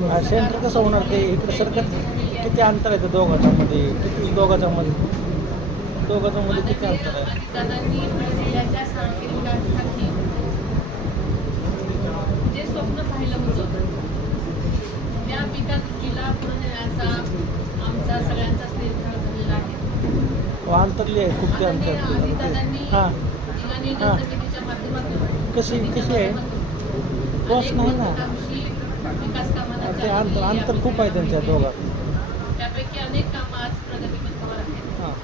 Centre कसं होणार ते इकडे सरकत किती अंतर आहे ते दोघांच्या मध्ये किती दोघांच्या मध्ये किती अंतर आहे अजितदादांनी जिल्ह्याच्या सांगली विकासासाठी जे स्वप्न पाहिलं होतं त्या विकास दृष्टीला पुढे नेण्याचा आमचा सगळ्यांचाच निर्धार झालेला आहे. अंतरली आहे खूप ते अंतर अजितदादांनी हां जिल्हा नियोजन समितीच्या माध्यमातून कशी आहे बस नाही ना विकास कामांना ते अंतर खूप आहे त्यांच्या दोघात त्यापैकी अनेक कामं आज प्रगतीपथावर आहेत. हां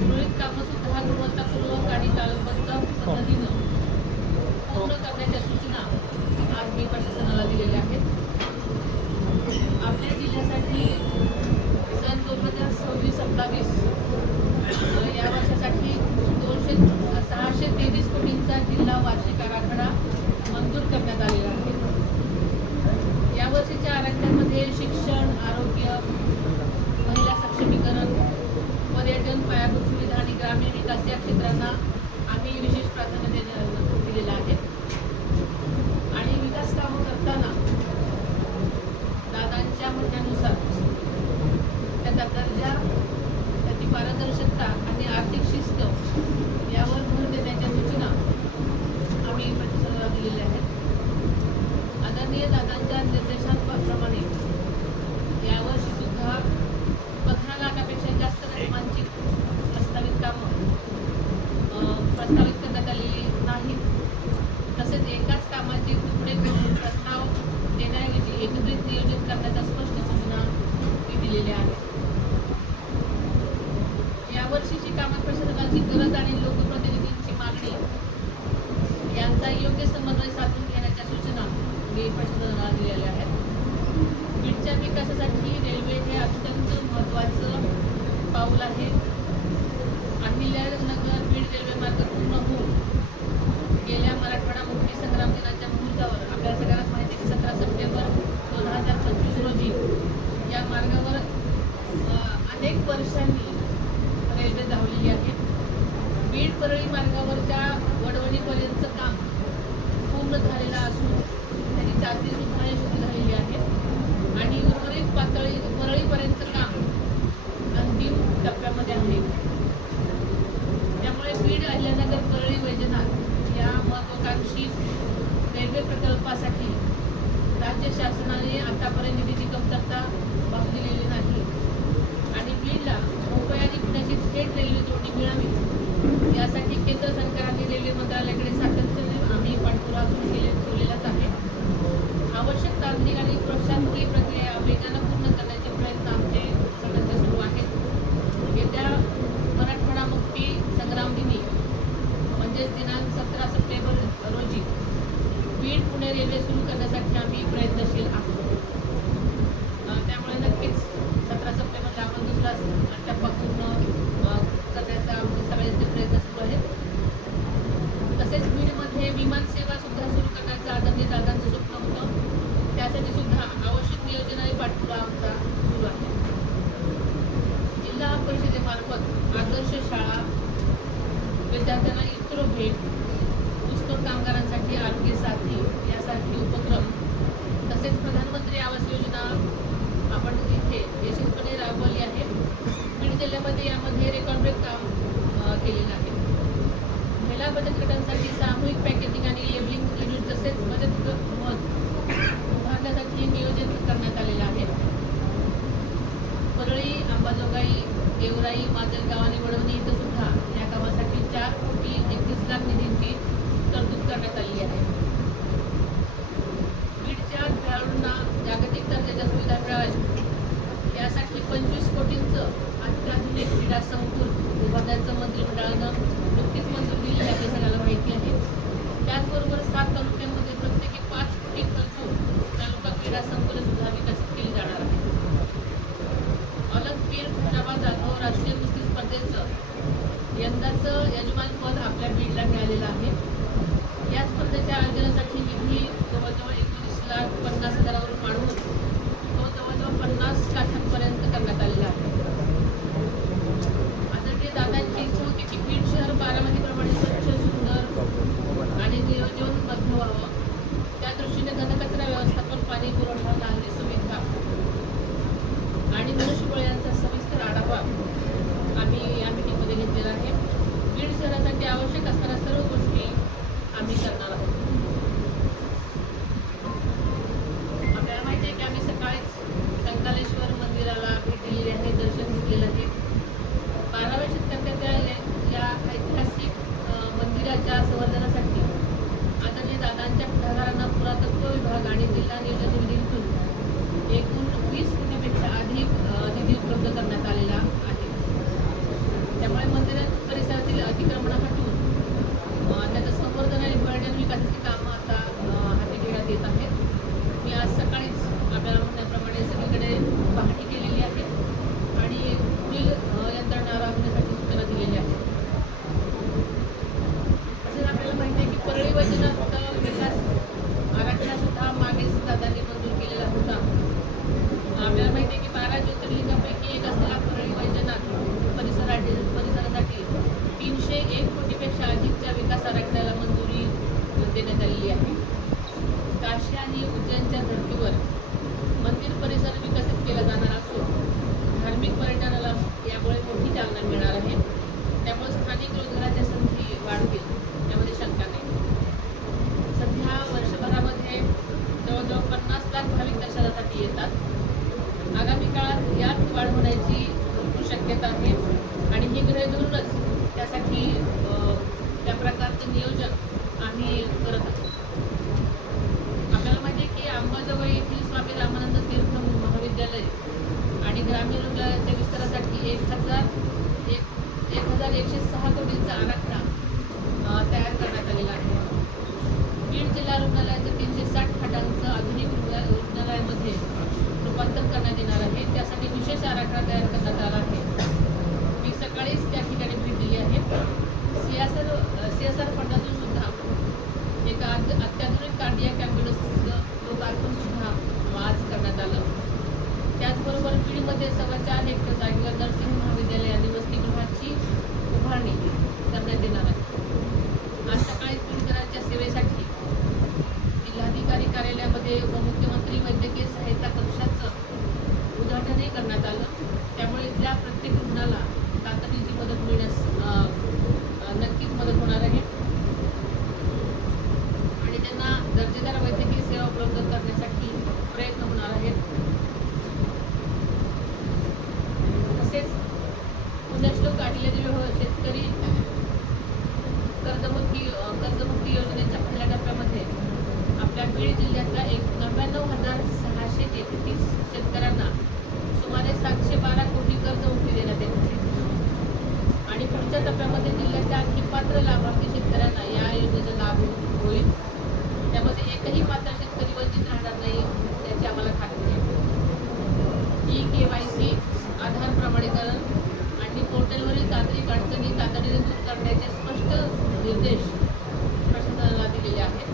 उर्वरित कामं सुद्धा गुणवत्तापूर्वक आणि कालबद्ध पद्धतीनं पूर्ण करण्याच्या सूचना आज मी प्रशासनाला दिलेल्या आहेत. आपल्या जिल्ह्यासाठी सन 2026-27 या वर्षासाठी 623 कोटींचा जिल्हा वार्षिक आराखडा मंजूर करण्यात आलेला आहे. या वर्षीच्या आराखड्यामध्ये शिक्षण, आरोग्य, महिला सक्षमीकरण, पर्यटन, पायाभूत सुविधा आणि ग्रामीण विकास या क्षेत्रांना आम्ही विशेष प्राधान्य दिलेलं आहे. आणि विकास कामं करताना दादांच्या म्हणण्यानुसार त्याचा दर्जा, त्याची पारदर्शकता आणि आर्थिक शिस्त यावर भर देण्याच्या सूचना आम्ही प्रशासनाला दिलेल्या आहेत. आदरणीय दादांच्या निर्देशांप्रमाणे यावर्षी सुद्धा 15 लाखापेक्षा जास्त रकमांची प्रस्तावित कामं प्रस्तावित करण्यात आलेली नाहीत. तसेच एकाच कामाचे तुकडे करून प्रस्ताव देण्याऐवजी एकत्रित नियोजन करण्याच्या स्पष्ट सूचना मी दिलेल्या आहेत. यावर्षीची कामात प्रशासनाची गरज आणि लोकप्रतिनिधींची मागणी यांचा योग्य समन्वय साधून घेण्याच्या सूचना मी प्रशासनाला दिलेल्या आहेत. बीडच्या विकासासाठी रेल्वे हे अत्यंत महत्त्वाचं पाऊल आहे. अहिल्यानगर बीड रेल्वे मार्ग पूर्ण होऊन गेल्या मराठवाडा मुक्ती संग्राम दिनाच्या मुहूर्तावर आपल्या सगळ्यांना माहिती आहे की 17 सप्टेंबर 2025 रोजी या मार्गावर अनेक वर्षांनी रेल्वे धावलेली आहे. बीड परळी मार्गावरच्या वडवणीपर्यंतचं काम पूर्ण झालेलं असून त्याची चाचणी सुद्धा यशस्वी झालेली आहे आणि उर्वरित परळीपर्यंतचं काम अंतिम टप्प्यामध्ये आहे. त्यामुळे बीड अहिल्यानगर परळी वैजनाथ या महत्त्वाकांक्षी रेल्वे प्रकल्पासाठी राज्य शासनाने आतापर्यंत निधीची कमतरता भासू दिलेली नाही आणि बीडला मुंबई आणि पुण्याची थेट रेल्वे जोडणी मिळावी यासाठी केंद्र सरकारने रेल्वे मंत्रालयाकडे सातत्याने आम्ही पाठपुरावा सुरू ठेवलेलाच आहे. आवश्यक तांत्रिक आणि प्रशासकीय प्रक्रिया वेगानं पूर्ण करण्याचे प्रयत्न आमचे सगळ्यांचे सुरू आहेत. येत्या मराठवाडा मुक्ती संग्राम दिनी म्हणजेच दिनांक 17 सप्टेंबर रोजी बीड पुणे रेल्वे सुरू करण्यासाठी आम्ही प्रयत्नशील आहोत. त्यामुळे नक्कीच 17 सप्टेंबरला आपण दुसरा टप्पा पूर्ण करण्याचा आमचे सगळ्यांचे प्रयत्न सुरू आहेत. तसेच बीडमध्ये विमानसेवा सुद्धा सुरू करण्याचं आदरणीय दादांचं स्वप्न होतं. त्यासाठी सुद्धा आवश्यक नियोजन आणि पाठपुरावा आमचा सुरू आहे. जिल्हा परिषदेमार्फत आदर्श शाळा, विद्यार्थ्यांना इस्रो भेट, ऊसतोड कामगारांसाठी आरोग्य साथी यासारखे उपक्रम तसेच प्रधानमंत्री आवास योजना आपण इथे यशस्वीपणे राबवली आहे. बीड जिल्ह्यामध्ये विभाग आणि जिल्हा नियोजन निधीतून एकूण 20 कोटीपेक्षा अधिक निधी उपलब्ध करण्यात आलेला आहे. त्यामुळे मंदिर परिसरातील अतिक्रमण हटवून त्याचं संवर्धन आणि पर्यटन विकासाची कामं आता हाती घेण्यात येत आहेत. मी आज सकाळीच आपल्याला म्हणण्याप्रमाणे सगळीकडे पाहणी केलेली आहे आणि पुढील यंत्रणा राबवण्यासाठी सूचना दिलेल्या आहेत. तसेच आपल्याला माहिती आहे की परळी वैजनाथ विकास आराखडा सुद्धा मागेच दादांनी मंजूर केलेला होता. आपल्याला माहिती आहे की 12 ज्योतिर्लिंगापैकी एक असलेला परळी वैजनाथ परिसरासाठी 301 कोटीपेक्षा अधिकच्या विकास आराखड्याला मंजुरी देण्यात आलेली आहे. काशी आणि उज्जैनच्या धर्तीवर मंदिर परिसर विकसित केला जाणार असून धार्मिक पर्यटनाला यामुळे मोठी चालना मिळणार आहे. त्यामुळे स्थानिक रोजगाराच्या संधी वाढतील यामध्ये शंका नाही. सध्या वर्षभरामध्ये जवळजवळ 50 लाख भाविक दर्शनासाठी येतात. आगामी काळात यात वाढ होण्याची भरपूर शक्यता आहे आणि ही गृहे धरूनच त्यासाठी त्या प्रकारचं नियोजन आम्ही करत आहोत. आपल्याला माहिती आहे की अंबाजोगाई येथील स्वामी रामानंद तीर्थ महाविद्यालय आणि ग्रामीण रुग्णालयाच्या विस्तारासाठी 1106 कोटींचा आराखडा तयार करण्यात आलेला आहे. बीड जिल्हा रुग्णालयाचं 360 खाटांचं आधुनिक रुग्णालयामध्ये रूपांतर करण्यात येणार आहे. त्यासाठी विशेष आराखडा तयार करण्यात आला आहे. मी सकाळीच त्या ठिकाणी भेट दिली आहे. CSR फंडातून सुद्धा एक अत्याधुनिक कार्डियाक ॲम्ब्युलन्स लोकार्पण सुद्धा आज करण्यात आलं. त्याचबरोबर बीडमध्ये 4.25 हेक्टर जागेवर नर्सिंग महाविद्यालय आणि वसतिगृहाची उभारणी करण्यात येणार आहे. आज सकाळी बीडकरांच्या सेवेसाठी जिल्हाधिकारी कार्यालयामध्ये उपमुख्यमंत्री वैद्यकीय सहायता कक्षाचं उद्घाटनही करण्यात आलं. त्यामुळे इथल्या प्रत्येक रुग्णाला तातडीची मदत मिळण्यास नक्कीच मदत होणार आहे आणि त्यांना दर्जेदार वैद्यकीय सेवा उपलब्ध करण्यासाठी प्रयत्न होणार आहेत. तसेच पुण्यश्लोक अहिल्यादेवी शेतकरी कर्जमुक्ती योजनेच्या पहिल्या टप्प्यामध्ये आपल्या बीड जिल्ह्यातल्या 99,631 शेतकऱ्यांना सुमारे 712 कोटी कर्जमुक्ती देण्यात येत आहे आणि पुढच्या टप्प्यामध्ये जिल्ह्याच्या आणखी पात्र लाभार्थी शेतकऱ्यांना या योजनेचा लाभ होईल. त्यामध्ये एकही पात्र शेतकरी वंचित राहणार नाही याची आम्हाला खात्री आहे. KYC, आधार प्रमाणीकरण आणि पोर्टलवरील तांत्रिक अडचणी तातडीने दूर करण्याचे स्पष्ट निर्देश प्रशासनाला दिलेले आहेत.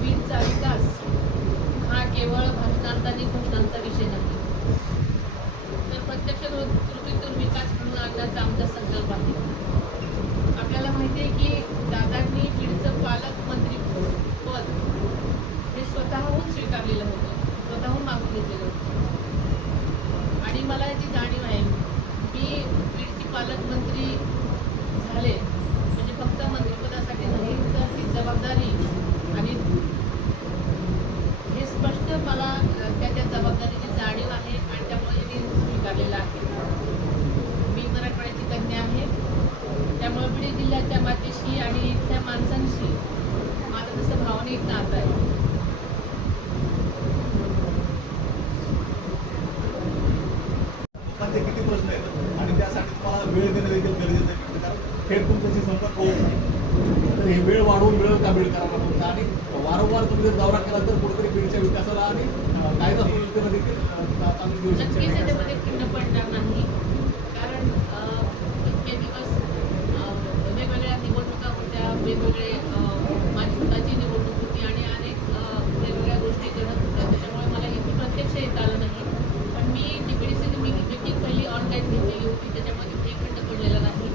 बीडचा विकास हा केवळ भाषणांचा आणि घोषणांचा विषय नाही, तर प्रत्यक्ष कृतीतून विकास घडवून आणण्याचा आमचा संकल्प आहे. आपल्याला माहिती आहे की दादांनी बीडचं पालकमंत्री पद हे स्वतःहून स्वीकारलेलं होतं, स्वतःहून मागून घेतलेलं होतं आणि मला याची जाणीव आहे की बीडची पालकमंत्री झाले म्हणजे फक्त मंत्रिपदासाठी नाही तर ती जबाबदारी आणि हे स्पष्ट मला त्या जबाबदारीची जाणीव आहे आणि त्यामुळे मी स्वीकारलेलं आहे. मी मराठवाड्याची कन्या आहे, त्यामुळे बीड जिल्ह्याच्या मातेशी आणि इथल्या माणसांशी माझं तसं भावनिक नातं आहे. किती प्रश्न आहेत आणि त्यासाठी तुम्हाला वेळ देणं देखील गरजेचं आहे. कारण थेट तुमच्याशी संपर्क होत नाही, तर हे वेळ वाढवून मिळेल का बीड करायला तुमचा आणि वारंवार तुम्ही जर दौरा केला तर कुठेतरी बीडच्या विकासाला आणि कायदा सुव्यवस्थेला देखील नक्कीच याच्यामध्ये खिन्न पडणार नाही. कारण इतके दिवस वेगवेगळ्या निवडणुका होत्या, वेगवेगळे माझी स्वतःची निवडणूक होती आणि अनेक वेगवेगळ्या गोष्टी घडत होत्या. त्याच्यामुळे मला इथे प्रत्यक्ष येता आलं नाही. पण मी DPDCची मीटिंग पहिली ऑनलाईन घेतलेली होती, त्याच्यामध्ये एक खंड पडलेला नाही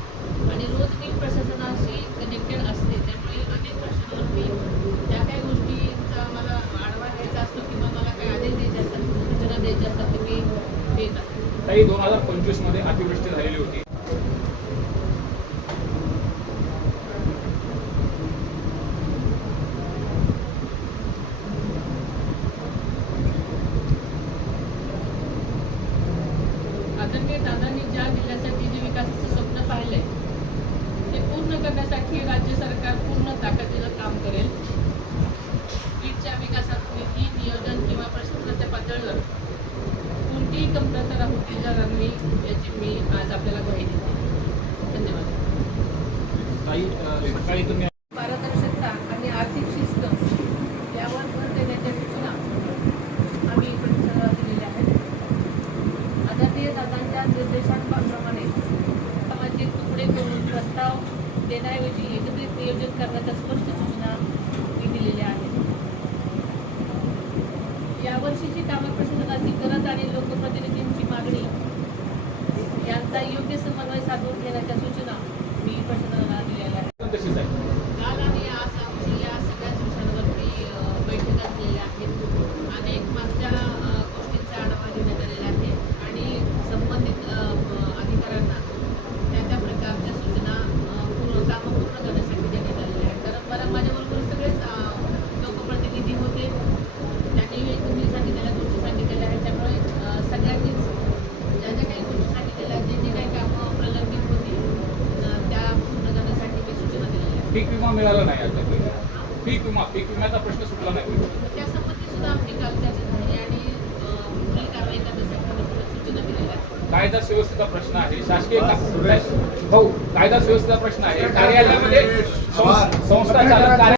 आणि रोज मी प्रशासनाशी कनेक्टेड असते. त्यामुळे अनेक प्रश्नांवरती ज्या काही गोष्टींचा मला आढावा घ्यायचा असतो किंवा मला काही आदेश द्यायचे असतात, सूचना द्यायच्या असतात ते मी देत असते. काही 2025 मध्ये अतिवृष्टी झालेली होती. आदरणीय दादांनी ज्या जिल्ह्यासाठी जे विकासाचं स्वप्न पाहिलंय ते पूर्ण करण्यासाठी राज्य सरकार पूर्ण ताकदीनं काम करेल. सूचनेवर कोणतीही कमतरता राहू जाणार नाही याची मी आज आपल्याला ग्वाही देते. धन्यवाद. सकाळी तुम्ही पारदर्शकता आणि आर्थिक शिस्त यावर भर देण्याच्या सूचना आम्ही प्रशासनाला दिलेल्या आहेत. आदरणीय दादांच्या निर्देशांप्रमाणे कामाचे तुकडे करून प्रस्ताव देण्याऐवजी एकत्रित नियोजन करण्याच्या स्पष्ट सूचना मी दिलेल्या आहेत. यावर्षीची कामं प्रशासनाची गरज आणि लोकप्रतिनिधींची मागणी यांचा योग्य समन्वय साधून घेण्याच्या सूचना मी प्रशासनाला दिलेल्या आहेत. तशीच आहे. काल आणि आज आमची या सगळ्याच विषयांवरती बैठका झालेल्या आहेत. अनेक मागच्या गोष्टींचा आढावा घेण्यात आलेला आहे आणि संबंधित अधिकाऱ्यांना त्या प्रकारच्या सूचना कामं पूर्ण करण्यासाठी देण्यात आलेल्या आहेत. कारण माझ्याबरोबर सगळेच लोकप्रतिनिधी होते. त्यांनी तुम्ही सांगितलेल्या गोष्टी सांगितलेल्या आहेत. त्यामुळे सगळ्यांनीच ज्या ज्या काही गोष्टी सांगितलेल्या आहेत, जे काही कामं प्रलंबित होती त्या पूर्ण करण्यासाठी मी सूचना दिलेल्या आहेत. पीक विमा मिळाला नाही आता. पीक विम्याचा प्रश्न सुटला नाही. त्यासंबंधी सुद्धा आमची काल चर्चा झाली आणि पुढील कारवाई करण्यासाठी आम्ही सूचना दिलेल्या आहेत. कायदा सुव्यवस्थेचा प्रश्न आहे. शासकीय भाऊ कायदा सुव्यवस्थेचा प्रश्न आहे. कार्यालयामध्ये संस्था चालक